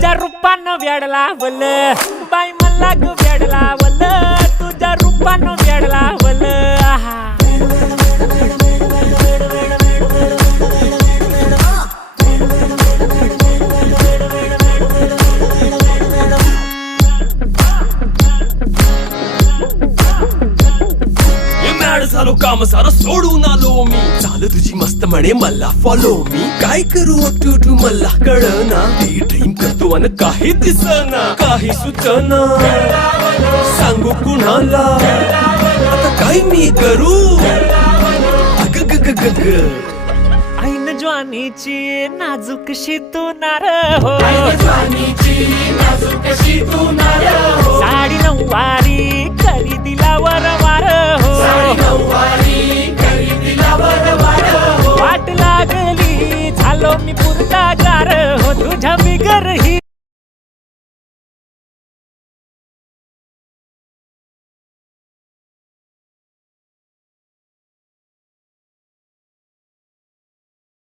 तुझ्या रूपानं वेड लावल बाई मला ग वेड लावल तुझ्या रूपानं वेड लावल आहा झालो काम सारं सोडून आलो मी चाल तुझी मस्त म्हणे मला फॉलो मी काय करू टू मला कळना ती ड्रीम करतो अन काही दिसना काही सुचना सांगू कुणाला आता काय मी करू अग ग ग ग ग ऐन ज्वानीची नाजूकशी तू नार हो साडी नऊवारी करी दिला वरवार हो वाट लागली झालो मी पुरता गार हो तुझ्या बिगर ही